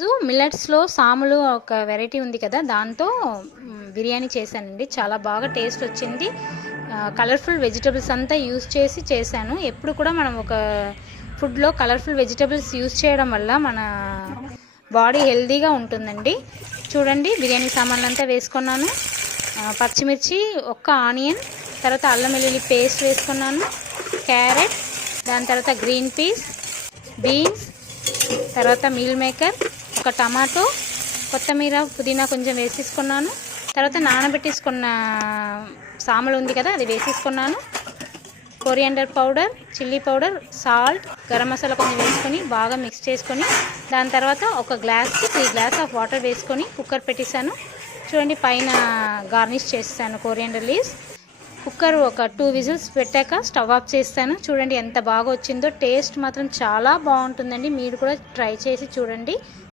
ఈరోజు మిల్లెట్స్లో సాములు ఒక వెరైటీ ఉంది కదా, దాంతో బిర్యానీ చేశానండి. చాలా బాగా టేస్ట్ వచ్చింది. కలర్ఫుల్ వెజిటబుల్స్ అంతా యూస్ చేసి చేశాను. ఎప్పుడు కూడా మనం ఒక ఫుడ్లో కలర్ఫుల్ వెజిటబుల్స్ యూస్ చేయడం వల్ల మన బాడీ హెల్తీగా ఉంటుందండి. చూడండి, బిర్యానీ సామాన్లు అంతా వేసుకున్నాను. పచ్చిమిర్చి, ఒక్క ఆనియన్, తర్వాత అల్లం వెల్లుల్లి పేస్ట్ వేసుకున్నాను, క్యారెట్, దాని తర్వాత గ్రీన్ పీస్, బీన్స్, తర్వాత మీల్ మేకర్, ఒక టమాటో, కొత్తిమీర, పుదీనా కొంచెం వేసేసుకున్నాను. తర్వాత నానబెట్టేసుకున్న సామలు ఉంది కదా, అది వేసేసుకున్నాను. Coriander powder, chilli powder, salt, garam masala కొంచెం వేసుకొని బాగా మిక్స్ చేసుకొని, దాని తర్వాత ఒక గ్లాస్కి 3 గ్లాస్ ఆఫ్ వాటర్ వేసుకొని కుక్కర్ పెట్టేశాను. చూడండి, పైన గార్నిష్ చేస్తాను కొరియాండర్ లీవ్స్. కుక్కర్ ఒక 2 విజిల్స్ పెట్టాక స్టవ్ ఆఫ్ చేస్తాను. చూడండి ఎంత బాగా వచ్చిందో. టేస్ట్ మాత్రం చాలా బాగుంటుందండి. మీరు కూడా ట్రై చేసి చూడండి.